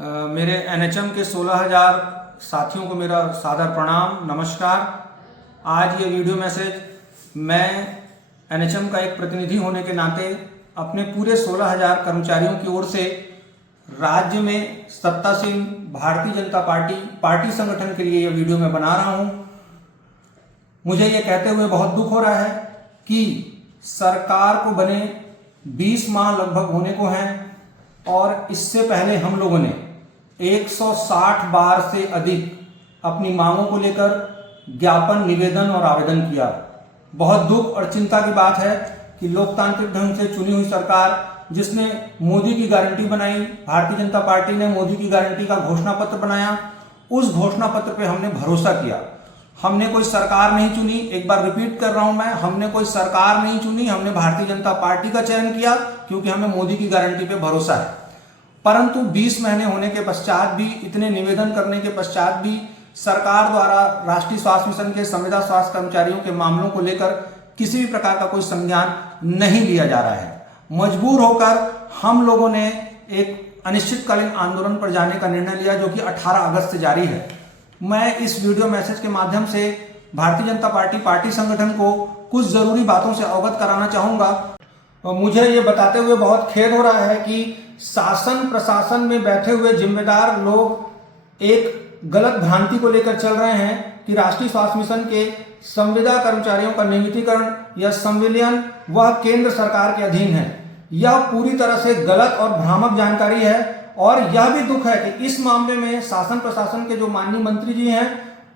मेरे एनएचएम के 16,000 साथियों को मेरा सादर प्रणाम, नमस्कार। आज ये वीडियो मैसेज मैं एनएचएम का एक प्रतिनिधि होने के नाते अपने पूरे 16,000 कर्मचारियों की ओर से राज्य में सत्तासीन भारतीय जनता पार्टी संगठन के लिए ये वीडियो मैं बना रहा हूँ। मुझे ये कहते हुए बहुत दुख हो रहा है कि सरकार को बने 20 माह लगभग होने को हैं और इससे पहले हम लोगों ने 160 बार से अधिक अपनी मांगों को लेकर ज्ञापन, निवेदन और आवेदन किया। बहुत दुख और चिंता की बात है कि लोकतांत्रिक ढंग से चुनी हुई सरकार, जिसने मोदी की गारंटी बनाई, भारतीय जनता पार्टी ने मोदी की गारंटी का घोषणा पत्र बनाया, उस घोषणा पत्र पे हमने भरोसा किया। हमने कोई सरकार नहीं चुनी, एक बार रिपीट कर रहा हूं मैं, हमने कोई सरकार नहीं चुनी, हमने भारतीय जनता पार्टी का चयन किया क्योंकि हमें मोदी की गारंटी पे भरोसा है। परंतु 20 महीने होने के पश्चात भी, इतने निवेदन करने के पश्चात भी सरकार द्वारा राष्ट्रीय स्वास्थ्य मिशन के संविदा स्वास्थ्य कर्मचारियों के मामलों को लेकर किसी भी प्रकार का कोई संज्ञान नहीं लिया जा रहा है। मजबूर होकर हम लोगों ने एक अनिश्चितकालीन आंदोलन पर जाने का निर्णय लिया, जो कि 18 अगस्त से जारी है। मैं इस वीडियो मैसेज के माध्यम से भारतीय जनता पार्टी संगठन को कुछ जरूरी बातों से अवगत कराना चाहूंगा। मुझे ये बताते हुए बहुत खेद हो रहा है कि शासन प्रशासन में बैठे हुए जिम्मेदार लोग एक गलत भ्रांति को लेकर चल रहे हैं कि राष्ट्रीय स्वास्थ्य मिशन के संविदा कर्मचारियों का नियमितीकरण या संविलियन वह केंद्र सरकार के अधीन है। यह पूरी तरह से गलत और भ्रामक जानकारी है और यह भी दुख है कि इस मामले में शासन प्रशासन के जो माननीय मंत्री जी हैं,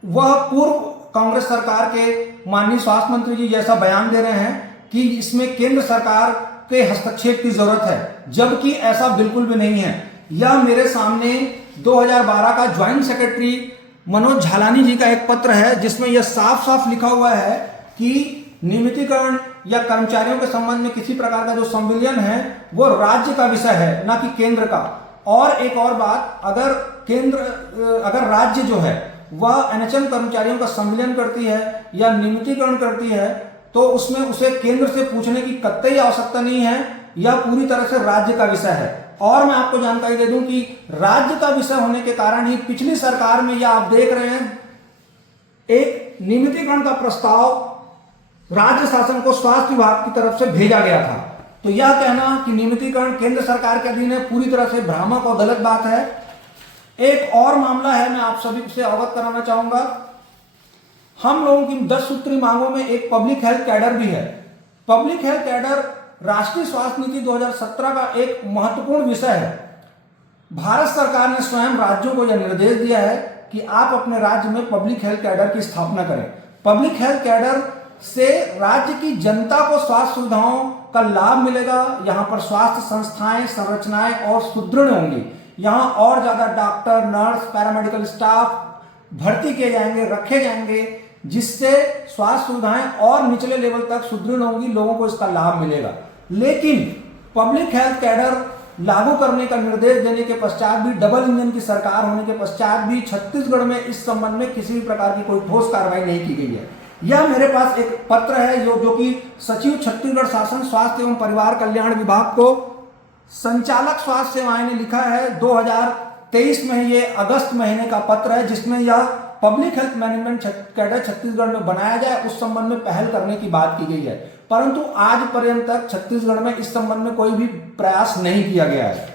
वह पूर्व कांग्रेस सरकार के माननीय स्वास्थ्य मंत्री जी जैसा बयान दे रहे हैं कि इसमें केंद्र सरकार के हस्तक्षेप की जरूरत है, जबकि ऐसा बिल्कुल भी नहीं है। यह मेरे सामने 2012 का ज्वाइंट सेक्रेटरी मनोज झालानी जी का एक पत्र है, जिसमें यह साफ साफ लिखा हुआ है कि नियमितीकरण या कर्मचारियों के संबंध में किसी प्रकार का जो संविलियन है वो राज्य का विषय है, ना कि केंद्र का। और एक और बात, अगर राज्य जो है वह एनएचएम कर्मचारियों का संविलियन करती है या नियमितीकरण करती है, तो उसमें उसे केंद्र से पूछने की कतई आवश्यकता नहीं है। यह पूरी तरह से राज्य का विषय है। और मैं आपको जानकारी दे दूं कि राज्य का विषय होने के कारण ही पिछली सरकार में, यह आप देख रहे हैं, एक नियमितीकरण का प्रस्ताव राज्य शासन को स्वास्थ्य विभाग की तरफ से भेजा गया था। तो यह कहना कि नियमितीकरण केंद्र सरकार के अधीन है, पूरी तरह से भ्रामक और गलत बात है। एक और मामला है, मैं आप सभी से अवगत कराना चाहूंगा। हम लोगों की 10 सूत्री मांगों में एक पब्लिक हेल्थ कैडर भी है। पब्लिक हेल्थ कैडर राष्ट्रीय स्वास्थ्य नीति 2017 का एक महत्वपूर्ण विषय है। भारत सरकार ने स्वयं राज्यों को यह निर्देश दिया है कि आप अपने राज्य में पब्लिक हेल्थ कैडर की स्थापना करें। पब्लिक हेल्थ कैडर से राज्य की जनता को स्वास्थ्य सुविधाओं का लाभ मिलेगा। यहाँ पर स्वास्थ्य संस्थाएं, संरचनाएं और सुदृढ़ होंगी। यहाँ और ज्यादा डॉक्टर, नर्स, पैरामेडिकल स्टाफ भर्ती किए जाएंगे, रखे जाएंगे, जिससे स्वास्थ्य सुविधाएं और निचले लेवल तक सुदृढ़ होंगी, लोगों को इसका लाभ मिलेगा। लेकिन पब्लिक हेल्थ कैडर लागू करने का निर्देश देने के पश्चात भी, डबल इंजन की सरकार होने के पश्चात भी छत्तीसगढ़ में इस संबंध में किसी भी प्रकार की कोई ठोस कार्रवाई नहीं की गई है। यह मेरे पास एक पत्र है जो कि सचिव छत्तीसगढ़ शासन स्वास्थ्य एवं परिवार कल्याण विभाग को संचालक स्वास्थ्य सेवाएं ने लिखा है। 2023 में ये अगस्त महीने का पत्र है, जिसमें यह public health management cadre Chhattisgarh में बनाया जाए, उस संबंध में पहल करने की बात की गई है। परंतु आज पर्यंत तक छत्तीसगढ़ में इस संबंध में कोई भी प्रयास नहीं किया गया है।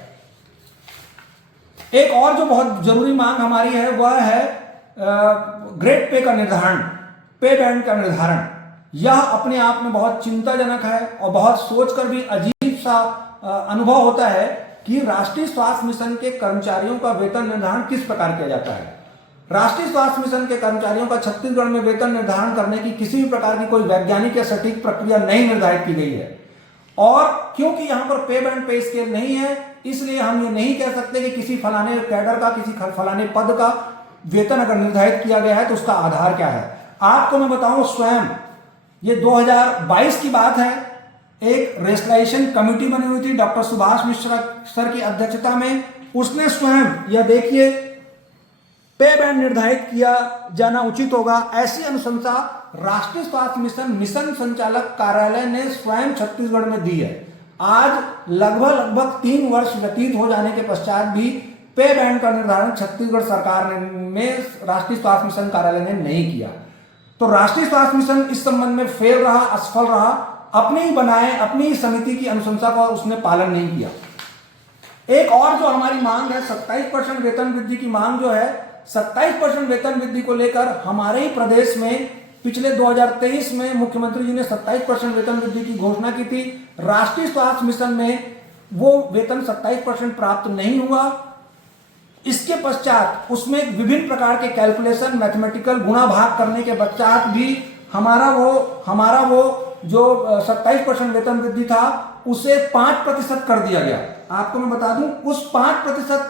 एक और जो बहुत जरूरी मांग हमारी है, वह है ग्रेड पे का निर्धारण, पे बैंड का निर्धारण। यह अपने आप में बहुत चिंताजनक है और बहुत सोचकर भी अजीब सा अनुभव होता है कि राष्ट्रीय स्वास्थ्य मिशन के कर्मचारियों का वेतन निर्धारण किस प्रकार किया जाता है। राष्ट्रीय स्वास्थ्य मिशन के कर्मचारियों का छत्तीसगढ़ में वेतन निर्धारण करने की किसी भी प्रकार की कोई वैज्ञानिक या सटीक प्रक्रिया नहीं निर्धारित की गई है। और क्योंकि यहाँ पर पे बैंड पे स्केल नहीं है, इसलिए हम ये नहीं कह सकते कि किसी फलाने कैडर का, किसी फलाने पद का वेतन अगर निर्धारित किया गया है तो उसका आधार क्या है। आपको मैं बताऊं, स्वयं ये 2022 की बात है, एक रेशलाइजेशन कमेटी बनी हुई थी डॉक्टर सुभाष मिश्रा सर की अध्यक्षता में। उसने स्वयं, यह देखिए, पे बैंड निर्धारित किया जाना उचित होगा, ऐसी अनुशंसा राष्ट्रीय स्वास्थ्य मिशन संचालक कार्यालय ने स्वयं छत्तीसगढ़ में दी है। आज लगभग 3 वर्ष व्यतीत हो जाने के पश्चात भी पे बैंड का निर्धारण छत्तीसगढ़ सरकार में राष्ट्रीय स्वास्थ्य मिशन कार्यालय ने नहीं किया। तो राष्ट्रीय स्वास्थ्य मिशन इस संबंध में फेल रहा, असफल रहा, अपने ही बनाए अपनी ही समिति की अनुशंसा का उसने पालन नहीं किया। एक और जो हमारी मांग है 27% वेतन वृद्धि की मांग जो है, 27% वेतन वृद्धि को लेकर हमारे ही प्रदेश में पिछले 2023 में मुख्यमंत्री जी ने 27% वेतन वृद्धि की घोषणा की थी। राष्ट्रीय स्वास्थ्य मिशन में वो वेतन 27% प्राप्त नहीं हुआ। इसके पश्चात उसमें विभिन्न प्रकार के कैलकुलेशन, मैथमेटिकल गुणा भाग करने के पश्चात भी हमारा वो जो 27% वेतन वृद्धि था उसे 5% कर दिया गया। आपको मैं बता दूं, उस 5%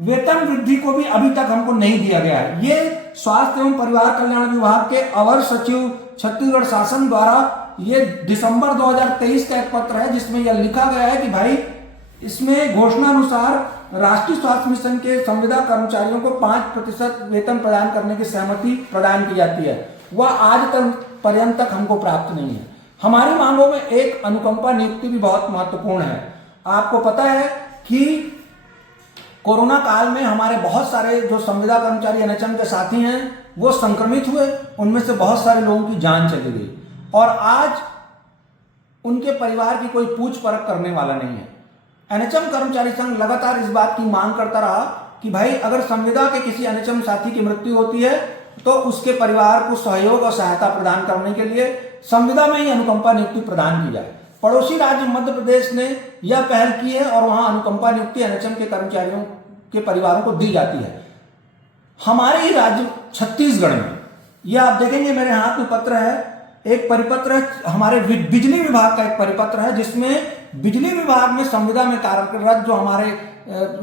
वेतन वृद्धि को भी अभी तक हमको नहीं दिया गया है। ये स्वास्थ्य एवं परिवार कल्याण विभाग के अवर सचिव छत्तीसगढ़ शासन द्वारा ये दिसंबर 2023 का एक पत्र है जिसमें यह लिखा गया है कि भाई इसमें घोषणा अनुसार राष्ट्रीय स्वास्थ्य मिशन के संविदा कर्मचारियों को 5% वेतन प्रदान करने की सहमति प्रदान की जाती है। वह आज तक पर्यंत तक हमको प्राप्त नहीं है। हमारी मांगों में एक अनुकंपा नियुक्ति भी बहुत महत्वपूर्ण है। आपको पता है कि कोरोना काल में हमारे बहुत सारे जो संविदा कर्मचारी एनएचएम के साथी हैं वो संक्रमित हुए, उनमें से बहुत सारे लोगों की जान चली गई और आज उनके परिवार की कोई पूछ परख करने वाला नहीं है। एनएचएम कर्मचारी संघ लगातार इस बात की मांग करता रहा कि भाई अगर संविदा के किसी एनएचएम साथी की मृत्यु होती है तो उसके परिवार को सहयोग और सहायता प्रदान करने के लिए संविदा में ही अनुकंपा नियुक्ति प्रदान की जाए। पड़ोसी राज्य मध्य प्रदेश ने यह पहल की है और वहां अनुकंपा नियुक्ति एनएचएम के कर्मचारियों के परिवारों को दी जाती है। हमारे ही राज्य छत्तीसगढ़ में यह आप देखेंगे मेरे हाथ में पत्र है, एक परिपत्र है, हमारे बिजली विभाग का एक परिपत्र है जिसमें बिजली विभाग में संविदा में कार्यरत जो हमारे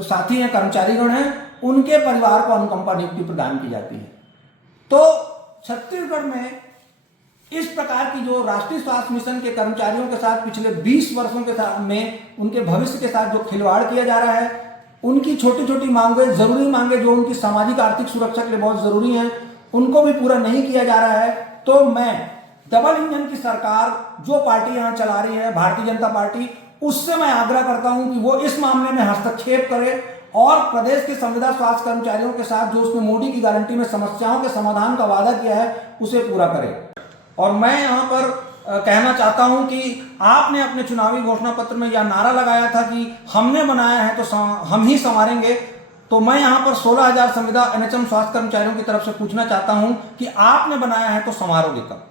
साथी हैं, कर्मचारीगण हैं, उनके परिवार को अनुकंपा नियुक्ति प्रदान की जाती है। तो छत्तीसगढ़ में इस प्रकार की जो राष्ट्रीय स्वास्थ्य मिशन के कर्मचारियों के साथ पिछले 20 वर्षों के साथ में उनके भविष्य के साथ जो खिलवाड़ किया जा रहा है, उनकी छोटी छोटी मांगे, जरूरी मांगे जो उनकी सामाजिक आर्थिक सुरक्षा के लिए बहुत जरूरी हैं, उनको भी पूरा नहीं किया जा रहा है। तो मैं डबल इंजन की सरकार जो पार्टी यहां चला रही है, भारतीय जनता पार्टी, उससे मैं आग्रह करता हूं कि वो इस मामले में हस्तक्षेप करे और प्रदेश के संविदा स्वास्थ्य कर्मचारियों के साथ जो उसने मोदी की गारंटी में समस्याओं के समाधान का वादा किया है उसे पूरा करे। और मैं यहाँ पर कहना चाहता हूं कि आपने अपने चुनावी घोषणा पत्र में यह नारा लगाया था कि हमने बनाया है तो हम ही संवारेंगे। तो मैं यहाँ पर 16,000 संविदा एनएचएम स्वास्थ्य कर्मचारियों की तरफ से पूछना चाहता हूं कि आपने बनाया है तो संवारोगे कब?